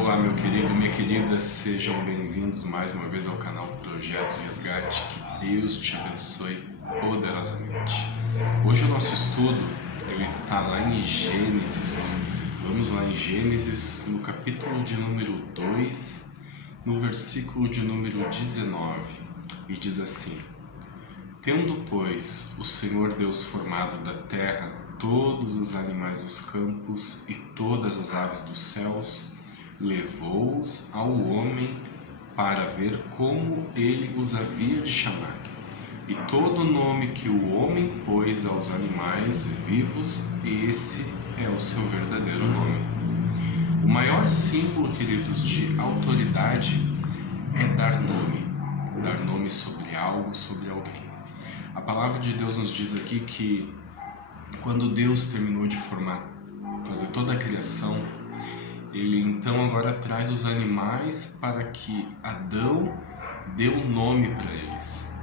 Olá, meu querido, minha querida, sejam bem-vindos mais uma vez ao canal Projeto Resgate. Que Deus te abençoe poderosamente. Hoje o nosso estudo ele está lá em Gênesis. Vamos lá em Gênesis, no capítulo de número 2, no versículo de número 19, e diz assim: Tendo, pois, o Senhor Deus formado da terra todos os animais dos campos e todas as aves dos céus, levou-os ao homem para ver como ele os havia de chamar. E todo nome que o homem pôs aos animais vivos, esse é o seu verdadeiro nome. O maior símbolo, queridos, de autoridade é dar nome sobre algo, sobre alguém. A palavra de Deus nos diz aqui que quando Deus terminou de fazer toda a criação, Ele então agora traz os animais para que Adão dê um nome para eles.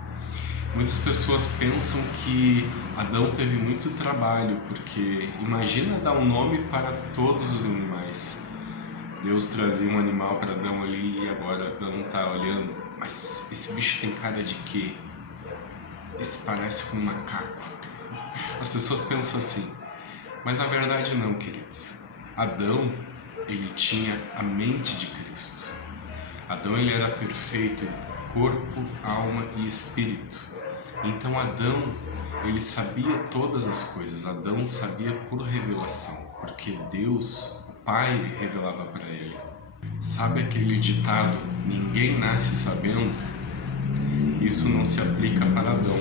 Muitas pessoas pensam que Adão teve muito trabalho, porque imagina dar um nome para todos os animais. Deus trazia um animal para Adão ali e agora Adão está olhando, mas esse bicho tem cara de quê? Esse parece com um macaco. As pessoas pensam assim, mas na verdade não, queridos. Adão, ele tinha a mente de Cristo. Adão, ele era perfeito em corpo, alma e espírito. Então Adão, ele sabia todas as coisas. Adão sabia por revelação, porque Deus, o Pai, revelava para ele. Sabe aquele ditado, ninguém nasce sabendo? Isso não se aplica para Adão.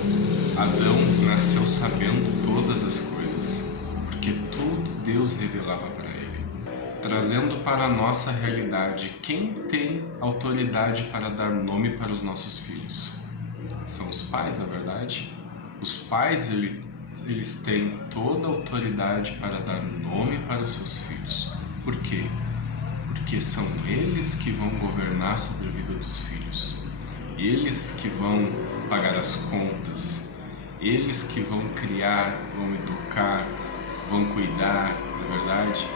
Adão nasceu sabendo todas as coisas, porque tudo Deus revelava para ele. Trazendo para a nossa realidade, quem tem autoridade para dar nome para os nossos filhos? São os pais, na verdade. Os pais, eles têm toda a autoridade para dar nome para os seus filhos. Por quê? Porque são eles que vão governar sobre a vida dos filhos. Eles que vão pagar as contas, eles que vão criar, vão educar, vão cuidar, na verdade.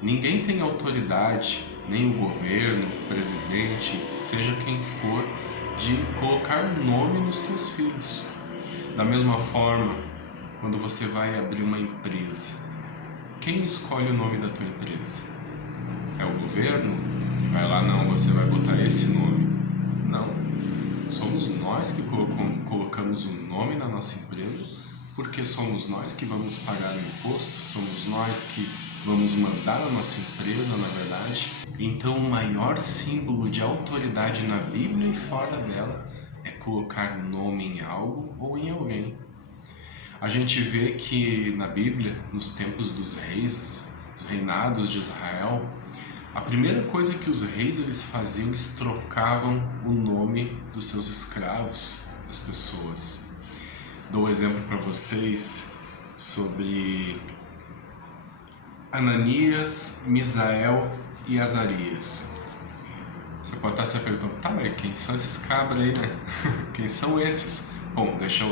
Ninguém tem autoridade, nem o governo, o presidente, seja quem for, de colocar nome nos teus filhos. Da mesma forma, quando você vai abrir uma empresa, quem escolhe o nome da tua empresa? É o governo? Vai lá, não, você vai botar esse nome. Não. Somos nós que colocamos o nome na nossa empresa, porque somos nós que vamos pagar o imposto, somos nós que vamos mandar a nossa empresa, na verdade. Então, o maior símbolo de autoridade na Bíblia e fora dela é colocar nome em algo ou em alguém. A gente vê que na Bíblia, nos tempos dos reis, os reinados de Israel, a primeira coisa que os reis eles faziam, eles trocavam o nome dos seus escravos, das pessoas. Dou um exemplo para vocês sobre Ananias, Misael e Azarias. Você pode estar se perguntando, tá, mas quem são esses cabras aí, né? Quem são esses? Bom, deixa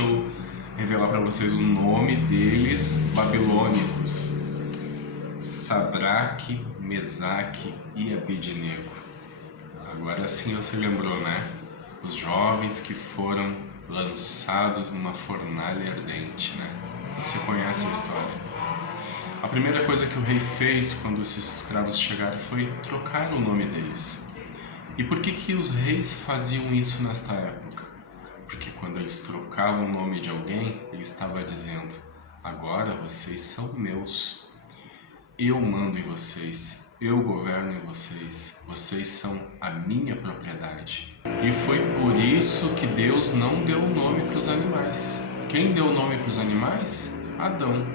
eu revelar para vocês o nome deles babilônicos. Sadraque, Mesaque e Abednego. Agora sim você lembrou, né? Os jovens que foram lançados numa fornalha ardente, né? Você conhece a história. A primeira coisa que o rei fez quando esses escravos chegaram foi trocar o nome deles. E por que os reis faziam isso nesta época? Porque quando eles trocavam o nome de alguém, ele estava dizendo, agora vocês são meus. Eu mando em vocês, eu governo em vocês, vocês são a minha propriedade. E foi por isso que Deus não deu nome para os animais. Quem deu nome para os animais? Adão.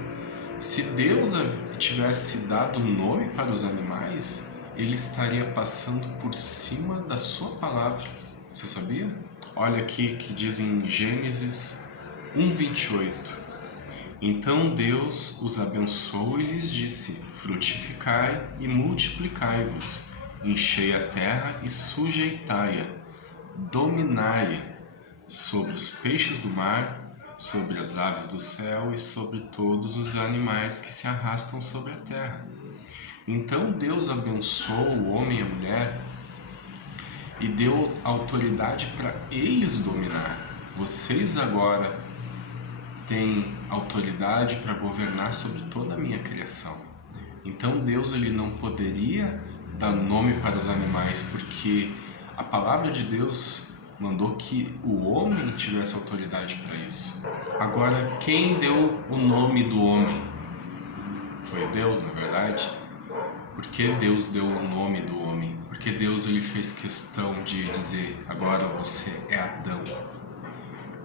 Se Deus tivesse dado nome para os animais, ele estaria passando por cima da sua palavra. Você sabia? Olha aqui que diz em Gênesis 1:28. Então Deus os abençoou e lhes disse, frutificai e multiplicai-vos, enchei a terra e sujeitai-a, dominai-a sobre os peixes do mar, sobre as aves do céu e sobre todos os animais que se arrastam sobre a terra. Então Deus abençoou o homem e a mulher e deu autoridade para eles dominar. Vocês agora têm autoridade para governar sobre toda a minha criação. Então Deus ele não poderia dar nome para os animais, porque a palavra de Deus mandou que o homem tivesse autoridade para isso. Agora, quem deu o nome do homem? Foi Deus, na verdade. Por que Deus deu o nome do homem? Porque Deus ele fez questão de dizer, agora você é Adão.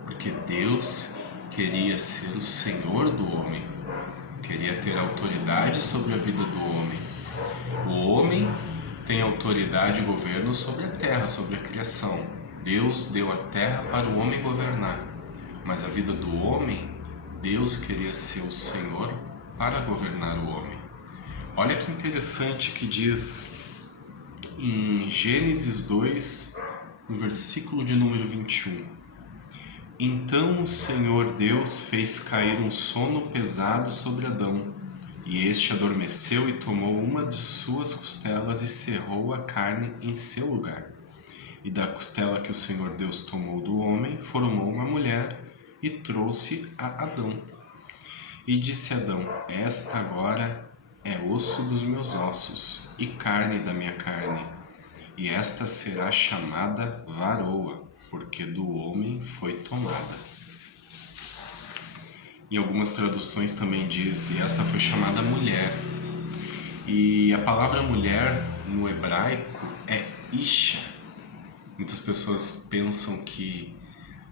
Porque Deus queria ser o Senhor do homem, queria ter autoridade sobre a vida do homem. O homem tem autoridade e governo sobre a terra, sobre a criação. Deus deu a terra para o homem governar, mas a vida do homem, Deus queria ser o Senhor para governar o homem. Olha que interessante que diz em Gênesis 2, no versículo de número 21. Então o Senhor Deus fez cair um sono pesado sobre Adão, e este adormeceu e tomou uma de suas costelas e cerrou a carne em seu lugar. E da costela que o Senhor Deus tomou do homem, formou uma mulher e trouxe a Adão. E disse Adão, esta agora é osso dos meus ossos e carne da minha carne, e esta será chamada varoa, porque do homem foi tomada. Em algumas traduções também diz, e esta foi chamada mulher. E a palavra mulher no hebraico é Isha. Muitas pessoas pensam que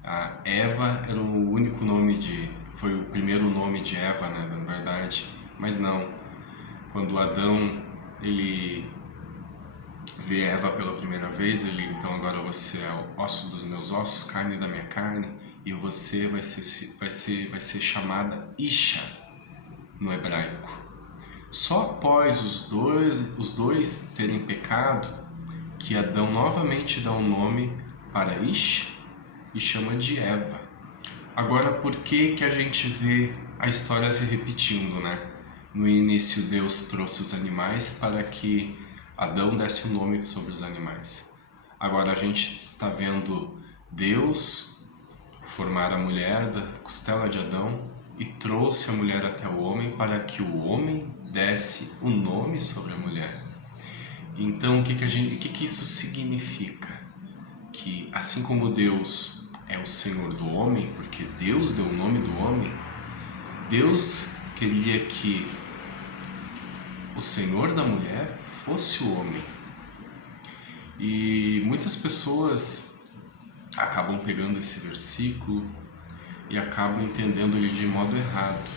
a Eva era o único nome foi o primeiro nome de Eva, né, na verdade, mas não. Quando Adão ele vê Eva pela primeira vez, ele então agora você é o osso dos meus ossos, carne da minha carne, e você vai ser chamada Isha no hebraico. Só após os dois terem pecado que Adão novamente dá um nome para Isha e chama de Eva. Agora, por que a gente vê a história se repetindo, né? No início Deus trouxe os animais para que Adão desse o nome sobre os animais. Agora a gente está vendo Deus formar a mulher da costela de Adão e trouxe a mulher até o homem para que o homem desse o nome sobre a mulher. Então o que isso significa? Que assim como Deus é o Senhor do homem, porque Deus deu o nome do homem, Deus queria que o Senhor da mulher fosse o homem. E muitas pessoas acabam pegando esse versículo e acabam entendendo ele de modo errado,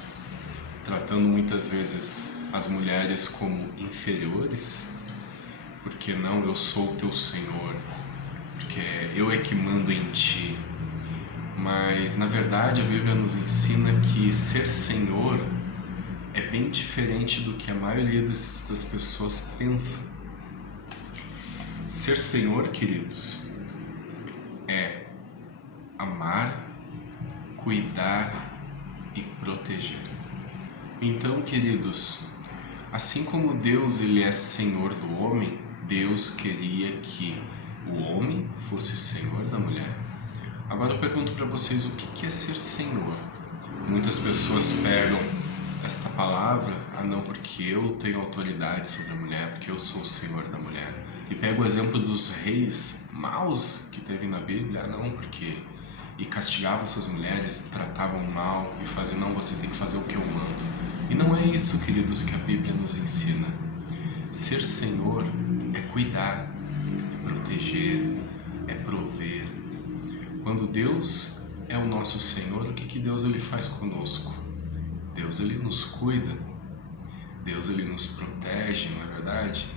tratando muitas vezes as mulheres como inferiores, porque não, eu sou o teu Senhor, porque eu é que mando em ti. Mas na verdade a Bíblia nos ensina que ser Senhor é bem diferente do que a maioria das pessoas pensa. Ser Senhor, queridos, é amar, cuidar e proteger. Então, queridos, assim como Deus ele é Senhor do homem, Deus queria que o homem fosse Senhor da mulher. Agora eu pergunto para vocês, o que é ser Senhor? Muitas pessoas pegam esta palavra, não, porque eu tenho autoridade sobre a mulher, porque eu sou o Senhor da mulher. E pega o exemplo dos reis maus que teve na Bíblia, não, porque... E castigavam suas mulheres, tratavam mal e faziam, não, você tem que fazer o que eu mando. E não é isso, queridos, que a Bíblia nos ensina. Ser Senhor é cuidar, é proteger, é prover. Quando Deus é o nosso Senhor, o que Deus ele faz conosco? Deus ele nos cuida, Deus ele nos protege, não é verdade?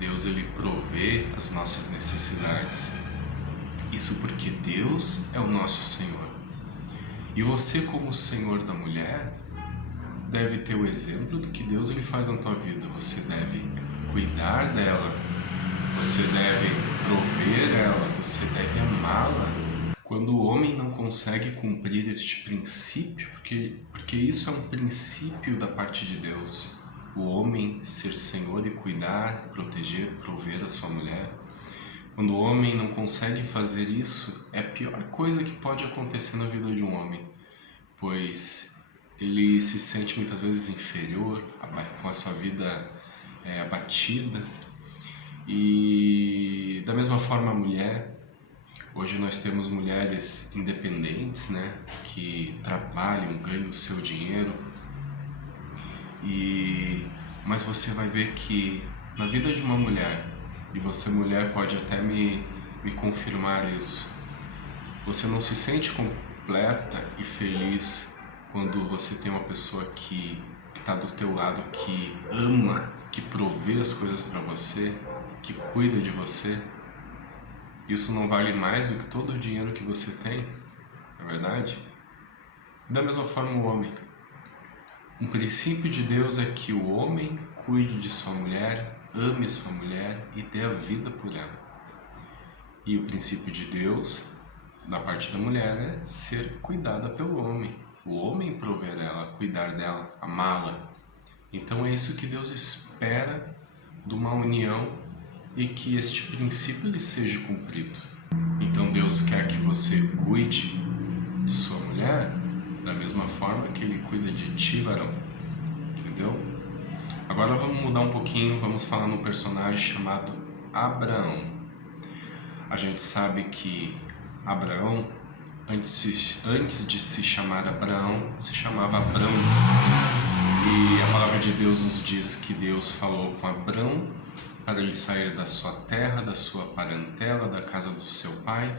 Deus ele provê as nossas necessidades. Isso porque Deus é o nosso Senhor. E você, como Senhor da mulher, deve ter o exemplo do que Deus ele faz na tua vida. Você deve cuidar dela, você deve prover ela, você deve amá-la. Quando o homem não consegue cumprir este princípio, porque isso é um princípio da parte de Deus, o homem ser senhor e cuidar, proteger, prover a sua mulher. Quando o homem não consegue fazer isso, é a pior coisa que pode acontecer na vida de um homem, pois ele se sente muitas vezes inferior, com a sua vida abatida. E da mesma forma a mulher, hoje nós temos mulheres independentes, né, que trabalham, ganham o seu dinheiro, mas você vai ver que na vida de uma mulher, e você mulher pode até me confirmar isso, você não se sente completa e feliz quando você tem uma pessoa que está do teu lado, que ama, que provê as coisas para você, que cuida de você. Isso não vale mais do que todo o dinheiro que você tem, não é verdade? E da mesma forma o homem. Um princípio de Deus é que o homem cuide de sua mulher, ame a sua mulher e dê a vida por ela. E o princípio de Deus, da parte da mulher, é ser cuidada pelo homem. O homem prover ela, cuidar dela, amá-la. Então é isso que Deus espera de uma união e que este princípio ele seja cumprido. Então Deus quer que você cuide de sua mulher da mesma forma que Ele cuida de ti, varão. Entendeu? Agora vamos mudar um pouquinho, vamos falar num personagem chamado Abraão. A gente sabe que Abraão, antes de se chamar Abraão, se chamava Abrão. E a palavra de Deus nos diz que Deus falou com Abrão para ele sair da sua terra, da sua parentela, da casa do seu pai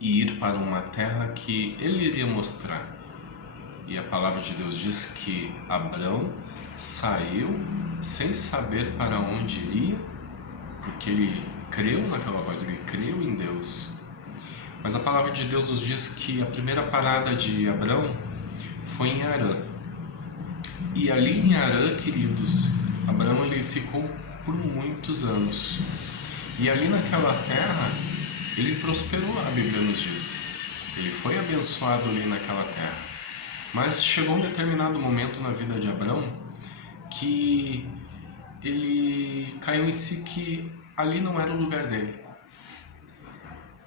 e ir para uma terra que ele iria mostrar. E a palavra de Deus diz que Abrão saiu sem saber para onde iria, porque ele creu naquela voz, ele creu em Deus. Mas a palavra de Deus nos diz que a primeira parada de Abrão foi em Harã. E ali em Harã, queridos, Abrão ele ficou por muitos anos. E ali naquela terra, ele prosperou, a Bíblia nos diz. Ele foi abençoado ali naquela terra. Mas chegou um determinado momento na vida de Abrão que ele caiu em si que ali não era o lugar dele.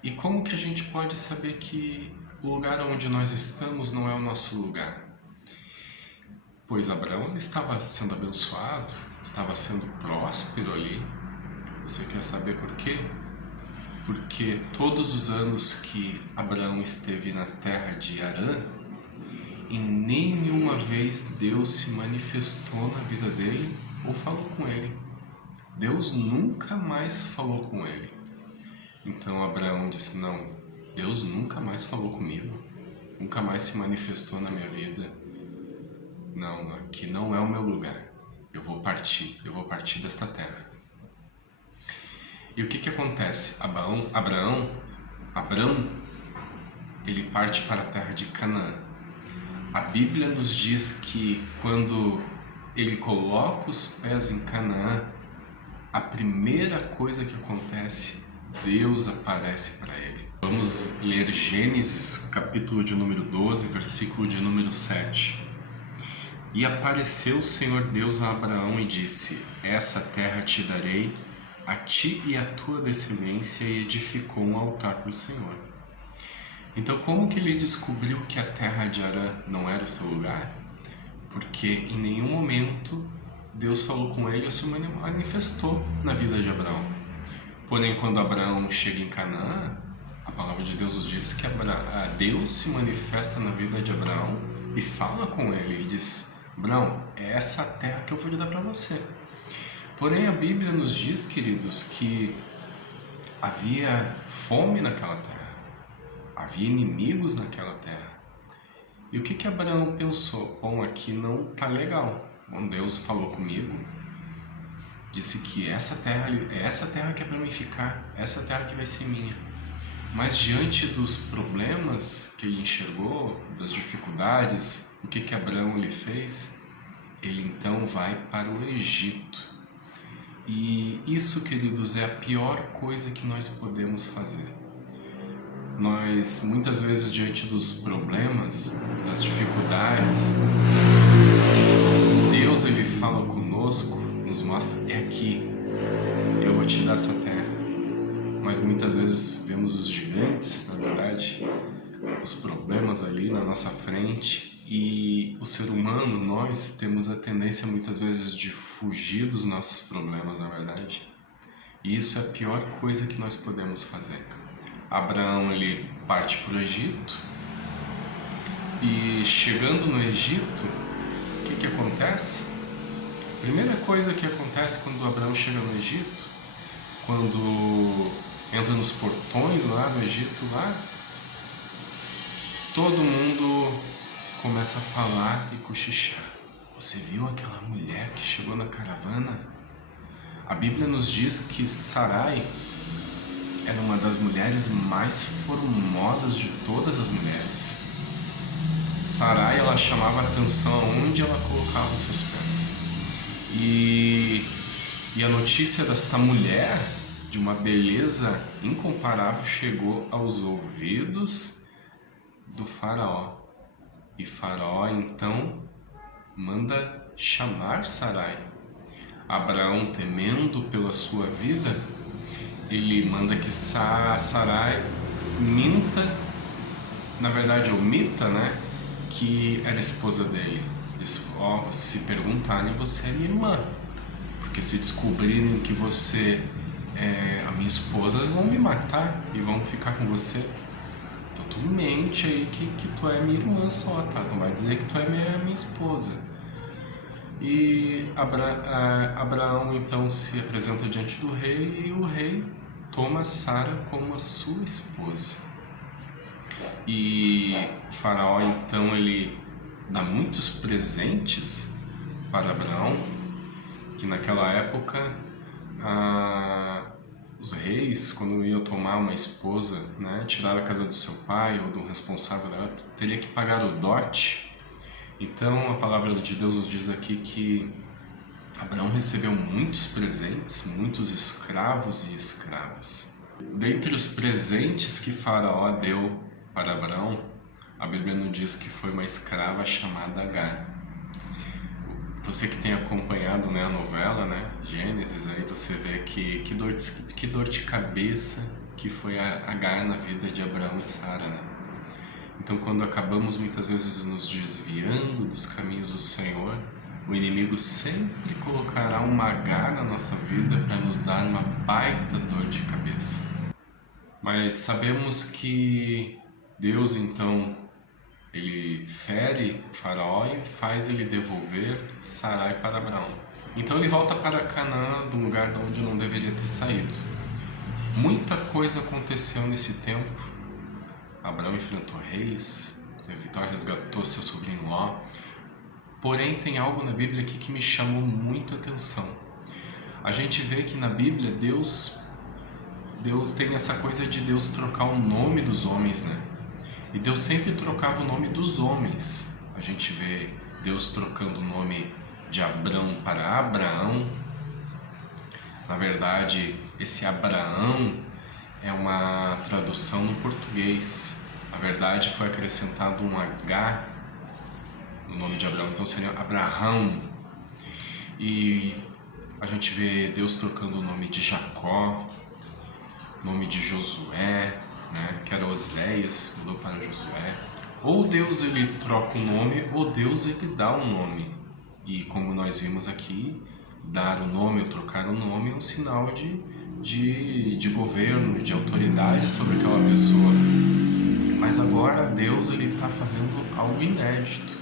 E como que a gente pode saber que o lugar onde nós estamos não é o nosso lugar? Pois Abraão ele estava sendo abençoado, estava sendo próspero ali. Você quer saber por quê? Porque todos os anos que Abraão esteve na terra de Harã, e nenhuma vez Deus se manifestou na vida dele ou falou com ele. Deus nunca mais falou com ele. Então Abraão disse, não, Deus nunca mais falou comigo, nunca mais se manifestou na minha vida. Não, aqui não é o meu lugar, eu vou partir desta terra. E o que acontece? Abraão, ele parte para a terra de Canaã. A Bíblia nos diz que quando ele coloca os pés em Canaã, a primeira coisa que acontece, Deus aparece para ele. Vamos ler Gênesis, capítulo de número 12, versículo de número 7. E apareceu o Senhor Deus a Abraão e disse, essa terra te darei, a ti e à tua descendência, e edificou um altar para o Senhor. Então, como que ele descobriu que a terra de Harã não era o seu lugar? Porque em nenhum momento Deus falou com ele ou se manifestou na vida de Abraão. Porém, quando Abraão chega em Canaã, a palavra de Deus nos diz que Deus se manifesta na vida de Abraão e fala com ele e diz, Abraão, é essa terra que eu vou dar para você. Porém, a Bíblia nos diz, queridos, que havia fome naquela terra. Havia inimigos naquela terra. E o que Abraão pensou? Bom, aqui não tá legal. Bom, Deus falou comigo, disse que essa terra é essa terra que é para mim ficar, essa terra que vai ser minha. Mas diante dos problemas que ele enxergou, das dificuldades, o que Abraão ele fez? Ele então vai para o Egito. E isso, queridos, é a pior coisa que nós podemos fazer. Nós, muitas vezes, diante dos problemas, das dificuldades, Deus ele fala conosco, nos mostra, é aqui, eu vou te dar essa terra. Mas muitas vezes vemos os gigantes, na verdade, os problemas ali na nossa frente, e o ser humano, nós temos a tendência muitas vezes de fugir dos nossos problemas, na verdade. E isso é a pior coisa que nós podemos fazer. Abraão ele parte para o Egito, e chegando no Egito, o que acontece? A primeira coisa que acontece quando Abraão chega no Egito, quando entra nos portões lá do Egito, lá, todo mundo começa a falar e cochichar. Você viu aquela mulher que chegou na caravana? A Bíblia nos diz que Sarai era uma das mulheres mais formosas de todas as mulheres. Sarai, ela chamava a atenção aonde ela colocava os seus pés. E a notícia desta mulher, de uma beleza incomparável, chegou aos ouvidos do faraó. E faraó então manda chamar Sarai. Abraão, temendo pela sua vida, ele manda que Sarai minta, na verdade omita, né, que era esposa dele. Diz, se perguntarem, você é minha irmã, porque se descobrirem que você é a minha esposa, eles vão me matar e vão ficar com você. Então tu mente aí que tu é minha irmã só, tá? Tu vai dizer que tu é minha esposa. E Abraão então se apresenta diante do rei, e o rei toma Sara como a sua esposa. E o faraó então ele dá muitos presentes para Abraão, que naquela época os reis, quando iam tomar uma esposa, né, tirar da casa do seu pai ou do responsável dela, teria que pagar o dote. Então a palavra de Deus nos diz aqui que Abraão recebeu muitos presentes, muitos escravos e escravas. Dentre os presentes que Faraó deu para Abraão, a Bíblia nos diz que foi uma escrava chamada Agar. Você que tem acompanhado, né, a novela, né, Gênesis, aí você vê que dor de cabeça que foi a Agar na vida de Abraão e Sara, né? Então, quando acabamos muitas vezes nos desviando dos caminhos do Senhor, o inimigo sempre colocará uma Agar na nossa vida para nos dar uma baita dor de cabeça. Mas sabemos que Deus, então, ele fere o faraó e faz ele devolver Sarai para Abraão. Então ele volta para Canaã, do lugar de onde não deveria ter saído. Muita coisa aconteceu nesse tempo. Abraão enfrentou reis, Vitória resgatou seu sobrinho Ló. Porém, tem algo na Bíblia aqui que me chamou muito a atenção. A gente vê que na Bíblia Deus tem essa coisa de Deus trocar o nome dos homens, né? E Deus sempre trocava o nome dos homens. A gente vê Deus trocando o nome de Abrão para Abraão. Na verdade, esse Abraão é uma tradução no português. Na verdade, foi acrescentado um H no nome de Abraão, então seria Abraão. E a gente vê Deus trocando o nome de Jacó, nome de Josué, né, que era Oséias, mudou para Josué. Ou Deus ele troca o nome, ou Deus ele dá o nome. E como nós vimos aqui, dar o nome ou trocar o nome é um sinal de governo, de autoridade sobre aquela pessoa. Mas agora Deus ele está fazendo algo inédito,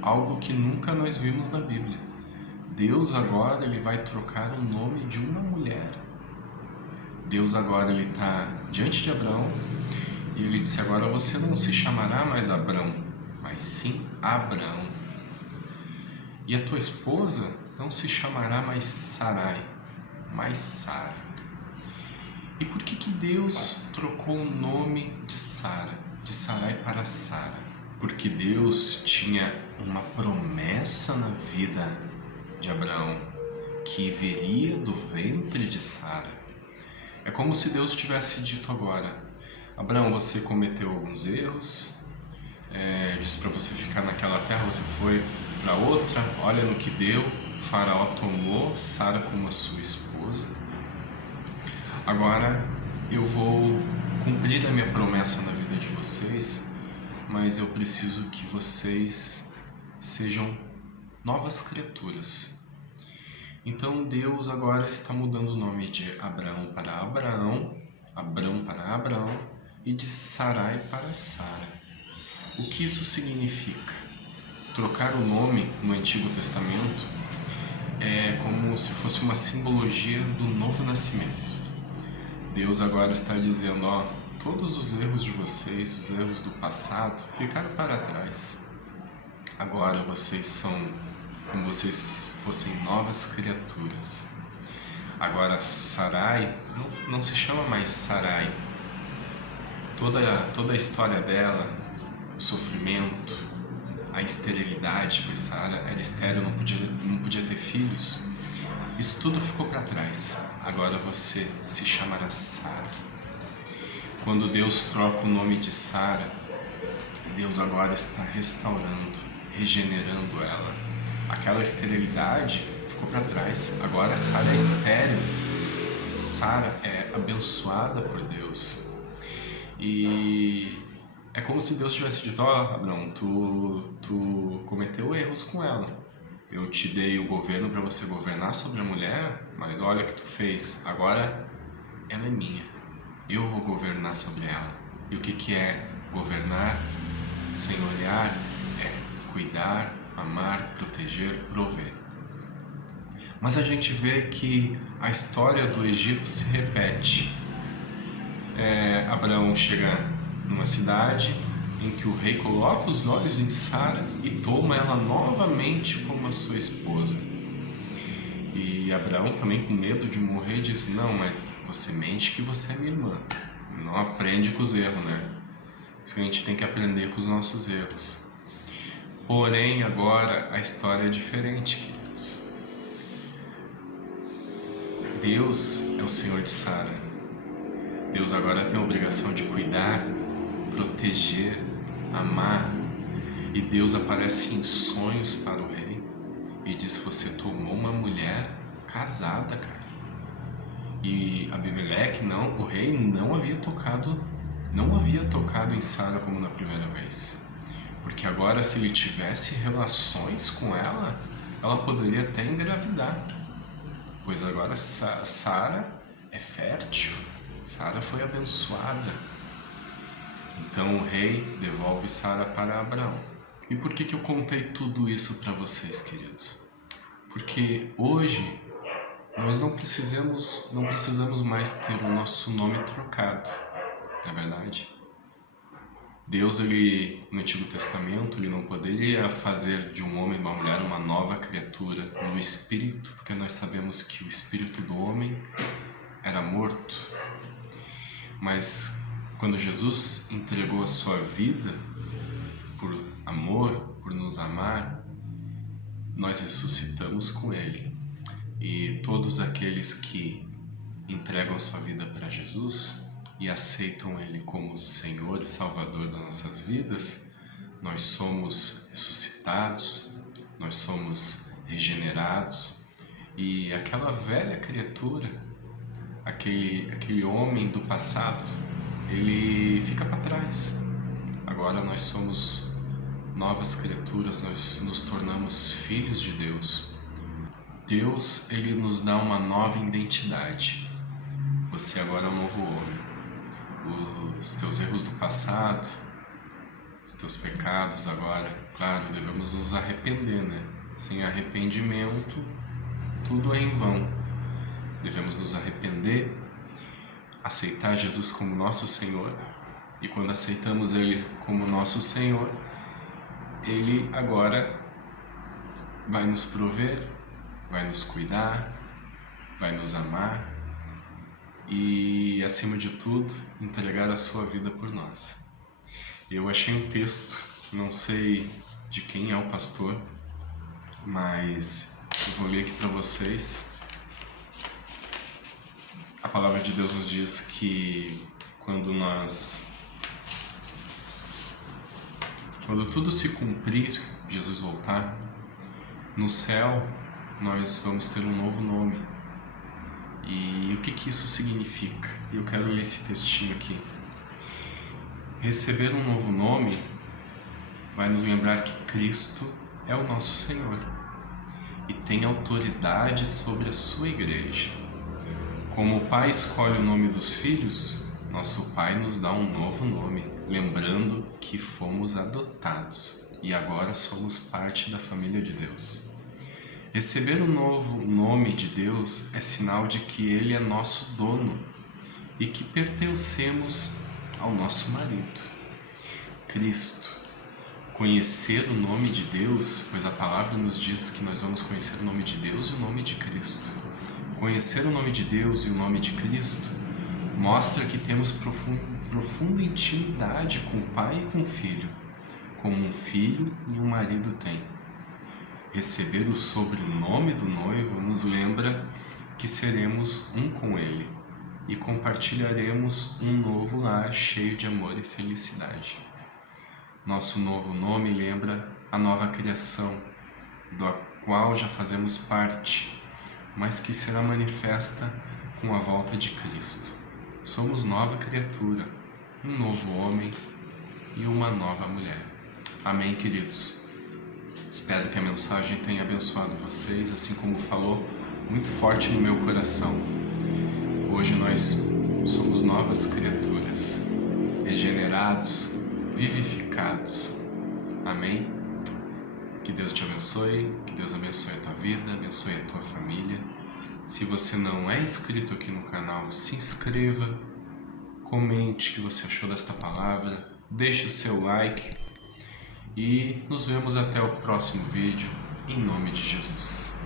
algo que nunca nós vimos na Bíblia. Deus agora ele vai trocar o nome de uma mulher. Deus agora ele está diante de Abraão e ele disse: agora você não se chamará mais Abrão, mas sim Abraão. E a tua esposa não se chamará mais Sarai, mas Sara. E por que Deus trocou o nome de Sara, de Sarai para Sara? Porque Deus tinha uma promessa na vida de Abraão, que viria do ventre de Sara. É como se Deus tivesse dito agora: Abraão, você cometeu alguns erros, disse para você ficar naquela terra, você foi para outra, olha no que deu. Faraó tomou Sara como a sua esposa. Agora eu vou cumprir a minha promessa na vida de vocês, mas eu preciso que vocês sejam novas criaturas. Então Deus agora está mudando o nome de Abraão para Abraão, Abrão para Abraão e de Sarai para Sara. O que isso significa? Trocar o nome no Antigo Testamento é como se fosse uma simbologia do novo nascimento. Deus agora está dizendo, ó, todos os erros de vocês, os erros do passado, ficaram para trás. Agora vocês são como vocês fossem novas criaturas. Agora Sarai não se chama mais Sarai. Toda a história dela, o sofrimento, a esterilidade, pois Sara era estéril, não podia ter filhos. Isso tudo ficou para trás. Agora você se chamará Sara. Quando Deus troca o nome de Sara, Deus agora está restaurando, regenerando ela. Aquela esterilidade ficou para trás. Agora Sara é estéril. Sara é abençoada por Deus. E é como se Deus tivesse dito, ó, Abraão, tu cometeu erros com ela. Eu te dei o governo para você governar sobre a mulher, mas olha o que tu fez. Agora ela é minha. Eu vou governar sobre ela. E o que é governar? Senhorear é cuidar, amar, proteger, prover. Mas a gente vê que a história do Egito se repete. Abraão chega numa cidade em que o rei coloca os olhos em Sara e toma ela novamente como a sua esposa. E Abraão, também com medo de morrer, disse, não, mas você mente que você é minha irmã. Não aprende com os erros, né? A gente tem que aprender com os nossos erros. Porém, agora a história é diferente, queridos. Deus é o Senhor de Sara. Deus agora tem a obrigação de cuidar, proteger, amar. E Deus aparece em sonhos para o rei e diz, você tomou uma mulher casada, cara. E Abimeleque, o rei não havia tocado em Sara como na primeira vez. Porque agora, se ele tivesse relações com ela, ela poderia até engravidar. Pois agora Sara é fértil. Sara foi abençoada. Então o rei devolve Sara para Abraão. E por que eu contei tudo isso para vocês, queridos? Porque hoje nós não precisamos mais ter o nosso nome trocado, não é verdade? Deus, no Antigo Testamento, ele não poderia fazer de um homem e uma mulher uma nova criatura no espírito, porque nós sabemos que o espírito do homem era morto. Mas quando Jesus entregou a sua vida por amor, por nos amar, nós ressuscitamos com ele. E todos aqueles que entregam a sua vida para Jesus e aceitam ele como Senhor e Salvador das nossas vidas, nós somos ressuscitados, nós somos regenerados, e aquela velha criatura, aquele homem do passado, ele fica para trás. Agora nós somos novas criaturas, nós nos tornamos filhos de Deus. Deus, ele nos dá uma nova identidade. Você agora é um novo homem. Os teus erros do passado, os teus pecados agora, claro, devemos nos arrepender, né? Sem arrependimento, tudo é em vão. Devemos nos arrepender, aceitar Jesus como nosso Senhor, e quando aceitamos Ele como nosso Senhor, Ele agora vai nos prover, vai nos cuidar, vai nos amar e, acima de tudo, entregar a sua vida por nós. Eu achei um texto, não sei de quem é o pastor, mas eu vou ler aqui para vocês. A palavra de Deus nos diz que quando tudo se cumprir, Jesus voltar, No céu, nós vamos ter um novo nome. E o que isso significa? Eu quero ler esse textinho aqui. Receber um novo nome vai nos lembrar que Cristo é o nosso Senhor e tem autoridade sobre a sua igreja. Como o Pai escolhe o nome dos filhos, nosso Pai nos dá um novo nome, lembrando que fomos adotados e agora somos parte da família de Deus. Receber o novo nome de Deus é sinal de que Ele é nosso dono e que pertencemos ao nosso marido, Cristo. Conhecer o nome de Deus, pois a palavra nos diz que nós vamos conhecer o nome de Deus e o nome de Cristo. Conhecer o nome de Deus e o nome de Cristo mostra que temos profunda intimidade com o Pai e com o Filho, como um filho e um marido têm. Receber o sobrenome do noivo nos lembra que seremos um com ele e compartilharemos um novo lar cheio de amor e felicidade. Nosso novo nome lembra a nova criação, da qual já fazemos parte, mas que será manifesta com a volta de Cristo. Somos nova criatura, um novo homem e uma nova mulher. Amém, queridos? Espero que a mensagem tenha abençoado vocês, assim como falou muito forte no meu coração. Hoje nós somos novas criaturas, regenerados, vivificados. Amém? Que Deus te abençoe, que Deus abençoe a tua vida, abençoe a tua família. Se você não é inscrito aqui no canal, se inscreva, comente o que você achou desta palavra, deixe o seu like e nos vemos até o próximo vídeo, em nome de Jesus.